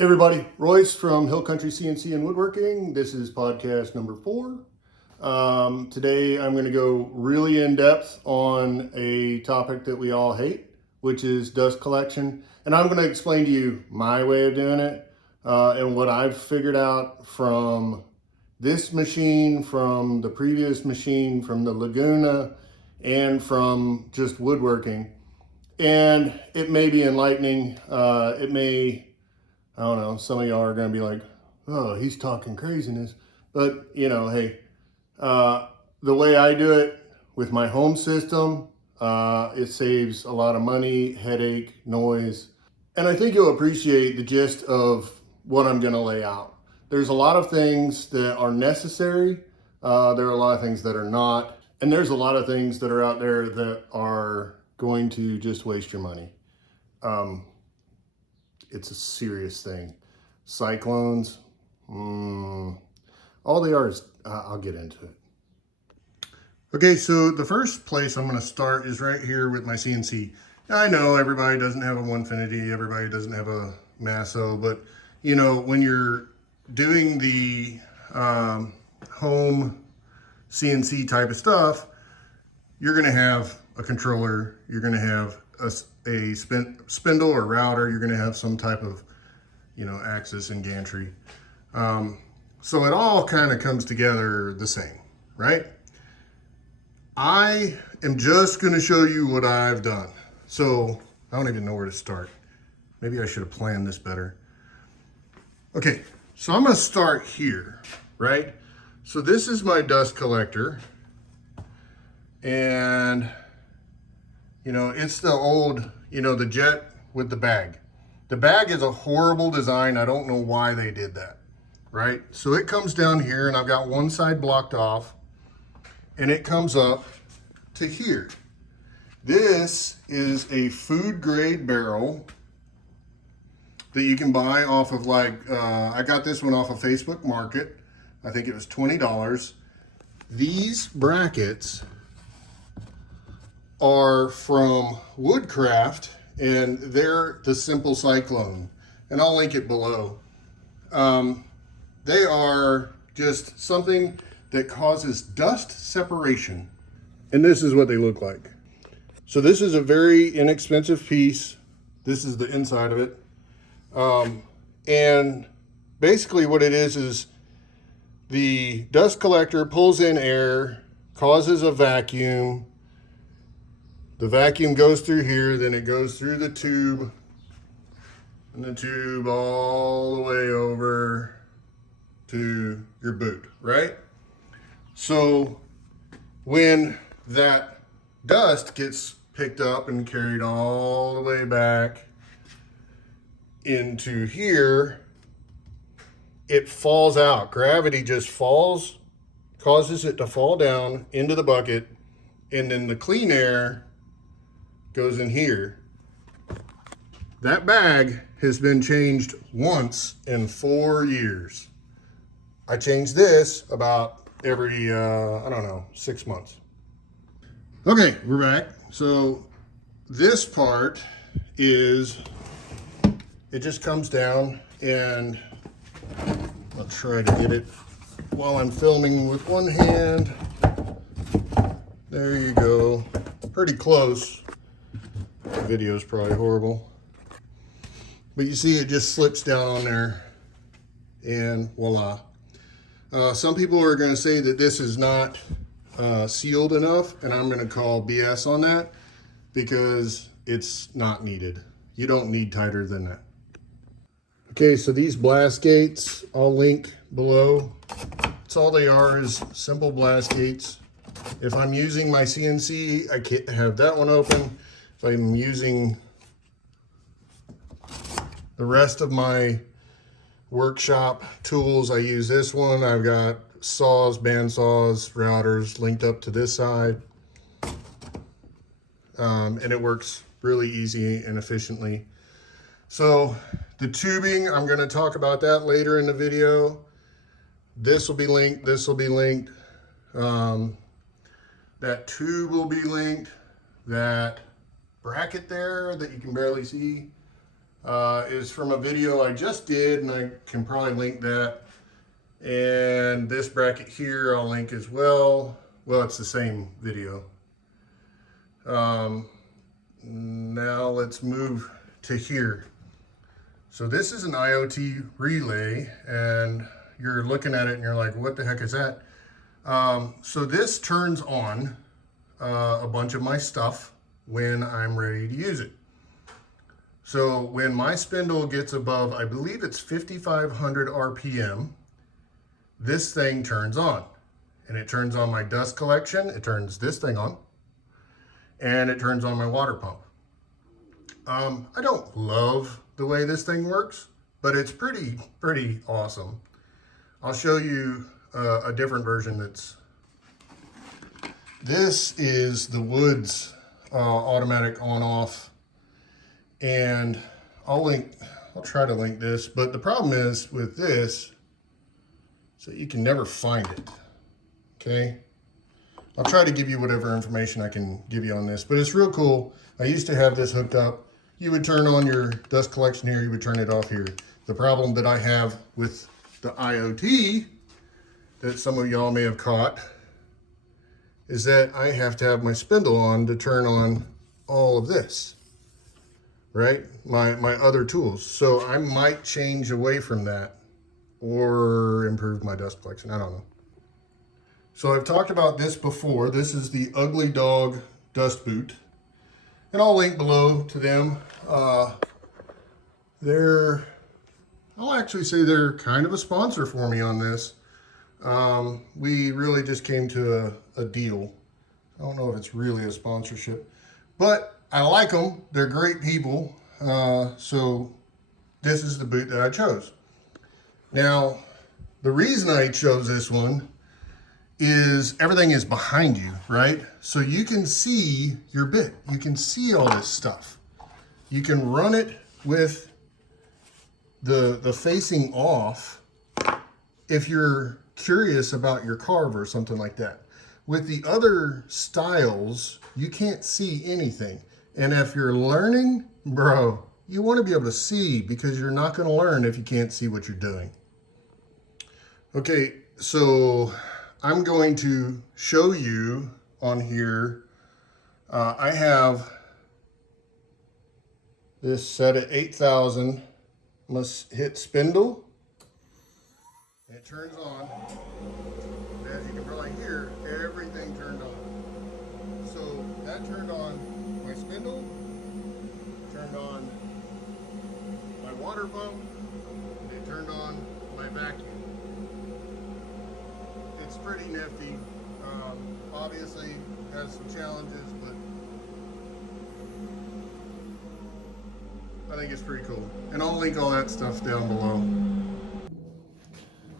Hey everybody, Royce from Hill Country CNC and Woodworking. This is podcast number 4. Today I'm going to go really in depth on a topic that we all hate, which is dust collection. And I'm going to explain to you my way of doing it and what I've figured out from this machine, from the previous machine, from the Laguna, and from just woodworking. And it may be enlightening. I don't know, some of y'all are going to be like, oh, he's talking craziness. But, hey, the way I do it with my home system, it saves a lot of money, headache, noise. And I think you'll appreciate the gist of what I'm going to lay out. There's a lot of things that are necessary. There are a lot of things that are not. And there's a lot of things that are out there that are going to just waste your money. It's a serious thing. Cyclones, all they are is, I'll get into it. Okay, so the first place I'm gonna start is right here with my CNC. I know everybody doesn't have a Onefinity, everybody doesn't have a Masso, but when you're doing the home CNC type of stuff, you're gonna have a controller, you're gonna have a spindle or router, you're going to have some type of axis and gantry, so it all kind of comes together the same, right? I am just going to show you what I've done. So I don't even know where to start. Maybe I should have planned this better. Okay, so I'm going to start here, right? So this is my dust collector, and it's the old, the jet with the bag. The bag is a horrible design. I don't know why they did that, right? So it comes down here, and I've got one side blocked off, and it comes up to here. This is a food grade barrel that you can buy off of I got this one off of Facebook Market. I think it was $20. These brackets are from Woodcraft, and they're the simple Cyclone, and I'll link it below. They are just something that causes dust separation, and this is what they look like. So this is a very inexpensive piece. This is the inside of it, and basically what it is the dust collector pulls in air, causes a vacuum. The vacuum goes through here, then it goes through the tube, and the tube all the way over to your boot, right? So when that dust gets picked up and carried all the way back into here, it falls out. Gravity just falls, causes it to fall down into the bucket, and then the clean air goes in here. That bag has been changed once in 4 years. I change this about every, 6 months. Okay, we're back. So this part is, it just comes down, and I'll try to get it while I'm filming with one hand. There you go. Pretty close. The video is probably horrible, but you see it just slips down on there, and voila. Some people are going to say that this is not sealed enough, and I'm going to call BS on that, because it's not needed. You don't need tighter than that. Okay, so these blast gates, I'll link below. That's all they are, is simple blast gates. If I'm using my CNC, I can't have that one open. If I'm using the rest of my workshop tools, I use this one. I've got saws, band saws, routers linked up to this side. And it works really easy and efficiently. So the tubing, I'm going to talk about that later in the video. This will be linked. This will be linked. That tube will be linked. That bracket there that you can barely see is from a video I just did, and I can probably link that. And this bracket here I'll link as well. Well, it's the same video. Now let's move to here. So this is an IoT relay, and you're looking at it and you're like, what the heck is that? So this turns on a bunch of my stuff when I'm ready to use it. So when my spindle gets above, I believe it's 5,500 RPM, this thing turns on. And it turns on my dust collection, it turns this thing on, and it turns on my water pump. I don't love the way this thing works, but it's pretty awesome. I'll show you a different version this is the Woods automatic on-off, and I'll try to link this, but the problem is with this, so you can never find it, okay? I'll try to give you whatever information I can give you on this, but it's real cool. I used to have this hooked up. You would turn on your dust collection here, you would turn it off here. The problem that I have with the IoT that some of y'all may have caught is that I have to have my spindle on to turn on all of this, right? My other tools. So I might change away from that or improve my dust collection, I don't know. So I've talked about this before. This is the Ugly Dog dust boot, and I'll link below to them. I'll actually say they're kind of a sponsor for me on this. We really just came to a deal. I don't know if it's really a sponsorship, but I like them. They're great people. So this is the boot that I chose. Now, the reason I chose this one is everything is behind you, right? So you can see your bit. You can see all this stuff. You can run it with the facing off if you're curious about your carve or something like that. With the other styles, you can't see anything. And if you're learning, bro, you want to be able to see, because you're not going to learn if you can't see what you're doing. Okay, so I'm going to show you on here. I have this set at 8,000. Must hit spindle. And it turns on. And as you can probably hear, everything turned on. So that turned on my spindle, turned on my water pump, and it turned on my vacuum. It's pretty nifty. Obviously has some challenges, but I think it's pretty cool. And I'll link all that stuff down below.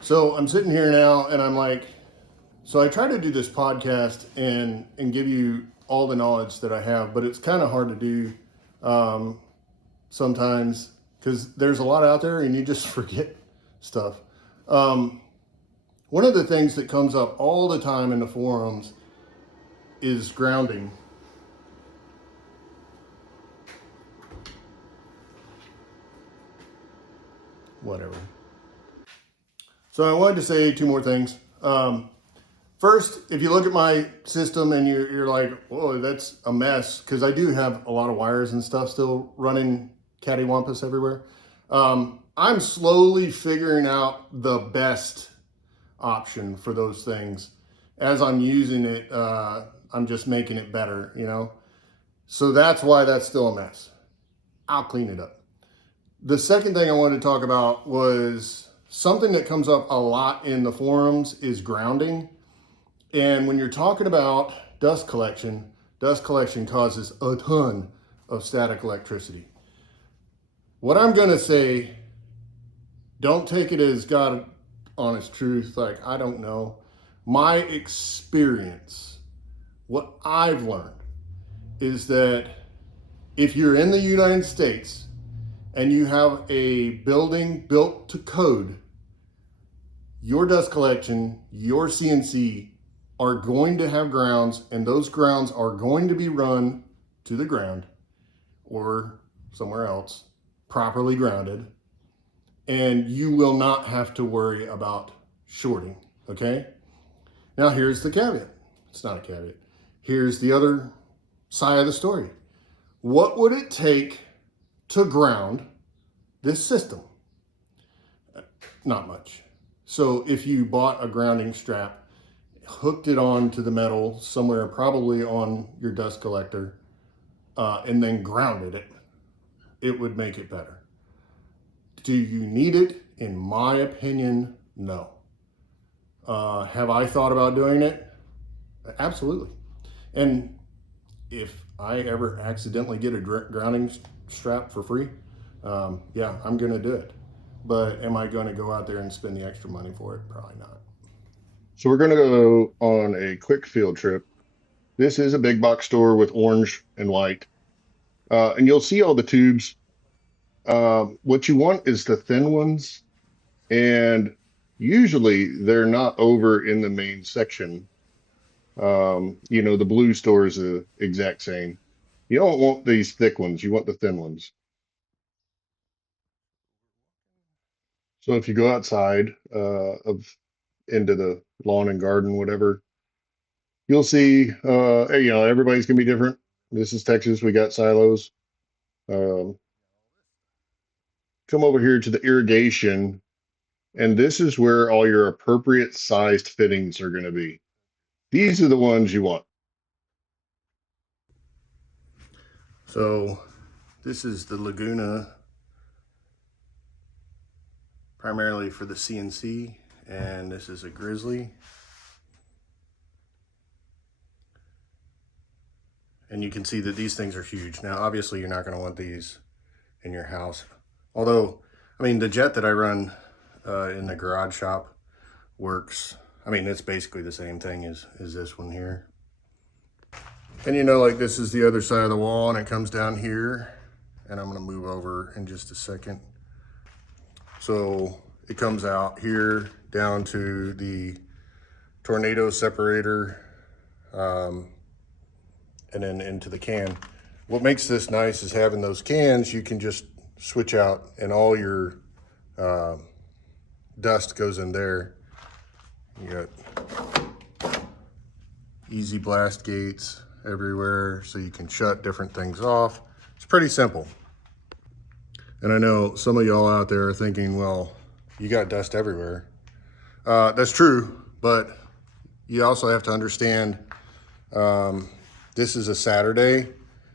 So I'm sitting here now and I'm like, so I try to do this podcast and give you all the knowledge that I have, but it's kind of hard to do sometimes because there's a lot out there and you just forget stuff. One of the things that comes up all the time in the forums is grounding. Whatever. So I wanted to say two more things. First, if you look at my system and you're like, whoa, that's a mess, because I do have a lot of wires and stuff still running cattywampus everywhere. I'm slowly figuring out the best option for those things. As I'm using it, I'm just making it better, you know? So that's why that's still a mess. I'll clean it up. The second thing I wanted to talk about was something that comes up a lot in the forums is grounding. And when you're talking about dust collection causes a ton of static electricity. What I'm gonna say, don't take it as God honest truth, like I don't know. My experience, what I've learned is that if you're in the United States and you have a building built to code, your dust collection, your CNC are going to have grounds, and those grounds are going to be run to the ground or somewhere else properly grounded, and you will not have to worry about shorting, okay? Now here's the caveat. It's not a caveat. Here's the other side of the story. What would it take to ground this system? Not much. So if you bought a grounding strap, hooked it onto the metal somewhere, probably on your dust collector, and then grounded it, it would make it better. Do you need it? In my opinion, no. Have I thought about doing it? Absolutely. And if I ever accidentally get a grounding strap for free, yeah, I'm gonna do it. But am I gonna go out there and spend the extra money for it? Probably not. So we're gonna go on a quick field trip. This is a big box store with orange and white. And you'll see all the tubes. What you want is the thin ones, and usually they're not over in the main section. You know, the blue store is the exact same. You don't want these thick ones, you want the thin ones. So if you go outside into the lawn and garden, whatever, you'll see, you know, everybody's gonna be different. This is Texas, we got silos. Um, Come over here to the irrigation, and this is where all your appropriate sized fittings are gonna be. These are the ones you want. So this is the Laguna, primarily for the CNC, and this is a Grizzly. And you can see that these things are huge. Now, obviously, you're not going to want these in your house. Although, I mean, the jet that I run in the garage shop works. I mean, it's basically the same thing as this one here. And you know, like this is the other side of the wall, and it comes down here. And I'm going to move over in just a second. So it comes out here down to the tornado separator, and then into the can. What makes this nice is having those cans, you can just switch out and all your dust goes in there. You got easy blast gates everywhere, so you can shut different things off. It's pretty simple. And I know some of y'all out there are thinking, well, you got dust everywhere. That's true, but you also have to understand, this is a Saturday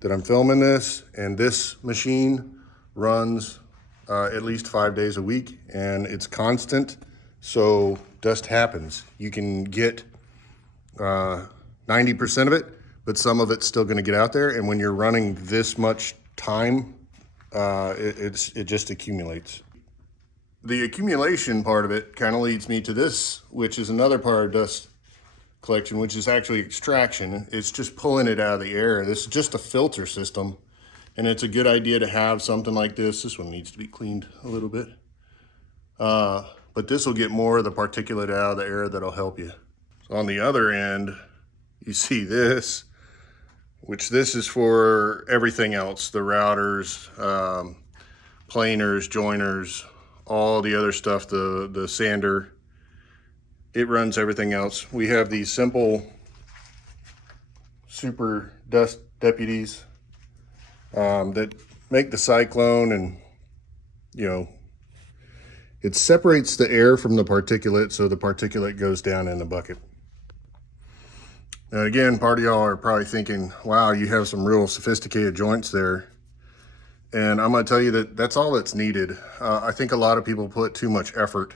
that I'm filming this, and this machine runs at least 5 days a week, and it's constant, so dust happens. You can get 90% of it, but some of it's still gonna get out there, and when you're running this much time, it just accumulates. The accumulation part of it kind of leads me to this, which is another part of dust collection, which is actually extraction. It's just pulling it out of the air. This is just a filter system, and it's a good idea to have something like this. This one needs to be cleaned a little bit. But this will get more of the particulate out of the air that'll help you. So on the other end, you see this, which this is for everything else, the routers, planers, joiners, all the other stuff, the sander. It runs everything else. We have these simple super dust deputies that make the Cyclone, and you know, it separates the air from the particulate, so the particulate goes down in the bucket. Now again, part of y'all are probably thinking, wow, you have some real sophisticated joints there. And I'm gonna tell you that that's all that's needed. I think a lot of people put too much effort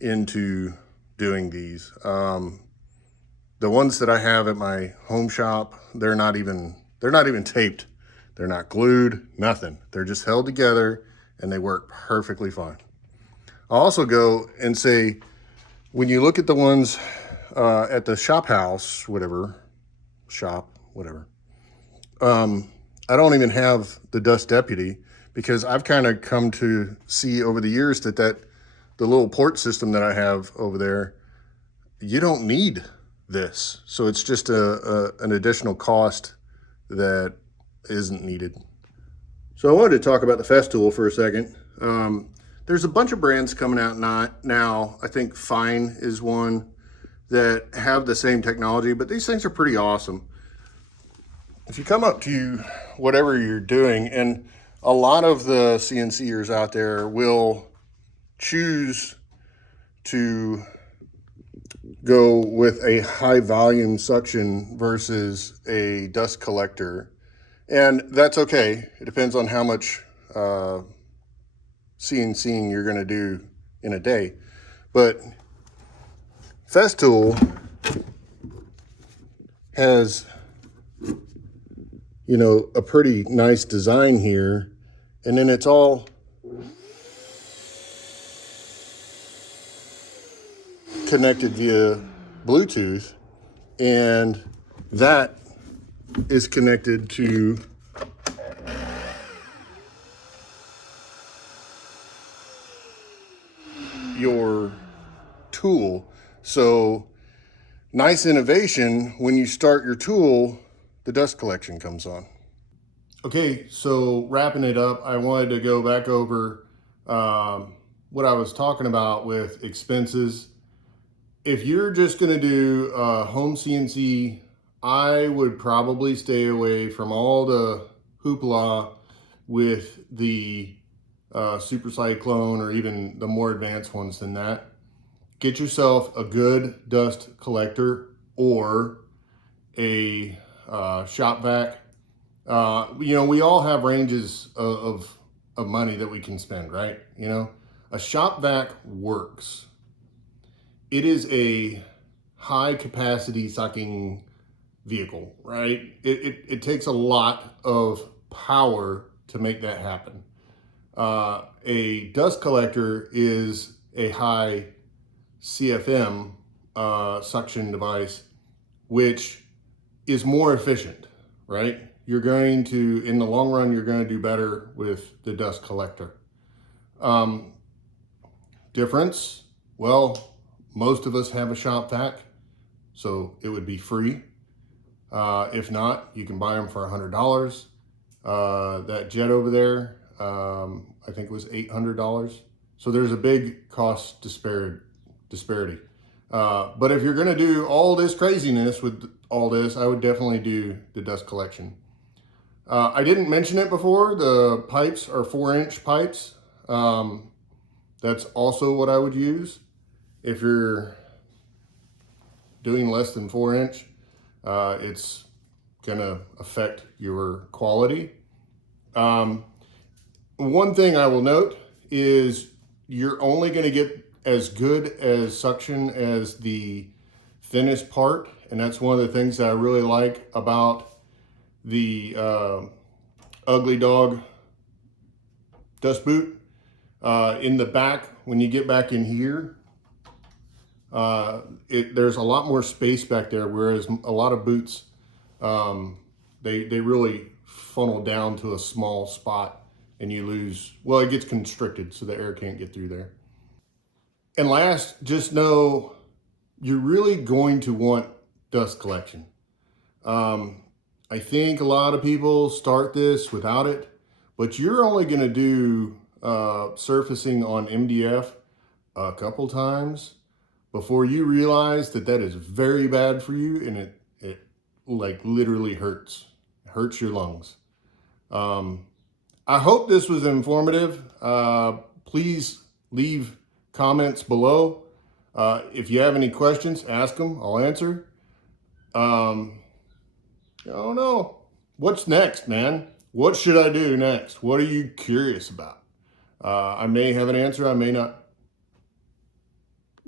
into doing these. The ones that I have at my home shop, they're not even taped. They're not glued, nothing. They're just held together, and they work perfectly fine. I'll also go and say, when you look at the ones at the shop house, whatever, I don't even have the dust deputy, because I've kind of come to see over the years that the little port system that I have over there, you don't need this. So it's just an additional cost that isn't needed. So I wanted to talk about the Festool for a second. There's a bunch of brands coming out now. I think Fine is one that have the same technology, but these things are pretty awesome. If you come up to whatever you're doing, and a lot of the CNCers out there will choose to go with a high volume suction versus a dust collector. And that's okay. It depends on how much CNCing you're going to do in a day. But Festool has, you know, a pretty nice design here. And then it's all connected via Bluetooth. And that is connected to your tool. So nice innovation. When you start your tool, the dust collection comes on. Okay, so wrapping it up, I wanted to go back over what I was talking about with expenses. If you're just going to do home CNC, I would probably stay away from all the hoopla with the Super Cyclone or even the more advanced ones than that. Get yourself a good dust collector or a ShopVac. You know, we all have ranges of money that we can spend, right? You know, a ShopVac works. It is a high capacity sucking vehicle, right? It takes a lot of power to make that happen. A dust collector is a high CFM suction device, which is more efficient, right? You're going to, in the long run, you're going to do better with the dust collector. Difference, well, most of us have a ShopVac, so it would be free. If not, you can buy them for $100. That jet over there, I think it was $800. So there's a big cost disparity. But if you're gonna do all this craziness with all this, I would definitely do the dust collection. I didn't mention it before, the pipes are 4-inch pipes. That's also what I would use. If you're doing less than 4-inch, it's gonna affect your quality. One thing I will note is you're only gonna get as good as suction as the thinnest part, and that's one of the things that I really like about the Ugly Dog dust boot. In the back, when you get back in here, there's a lot more space back there, whereas a lot of boots, they really funnel down to a small spot and you lose, well, it gets constricted so the air can't get through there. And last, just know you're really going to want dust collection. I think a lot of people start this without it, but you're only going to do surfacing on MDF a couple times before you realize that that is very bad for you, and it like literally hurts your lungs. I hope this was informative. Please leave comments below. If you have any questions, ask them, I'll answer. I don't know. What's next, man? What should I do next? What are you curious about? I may have an answer, I may not.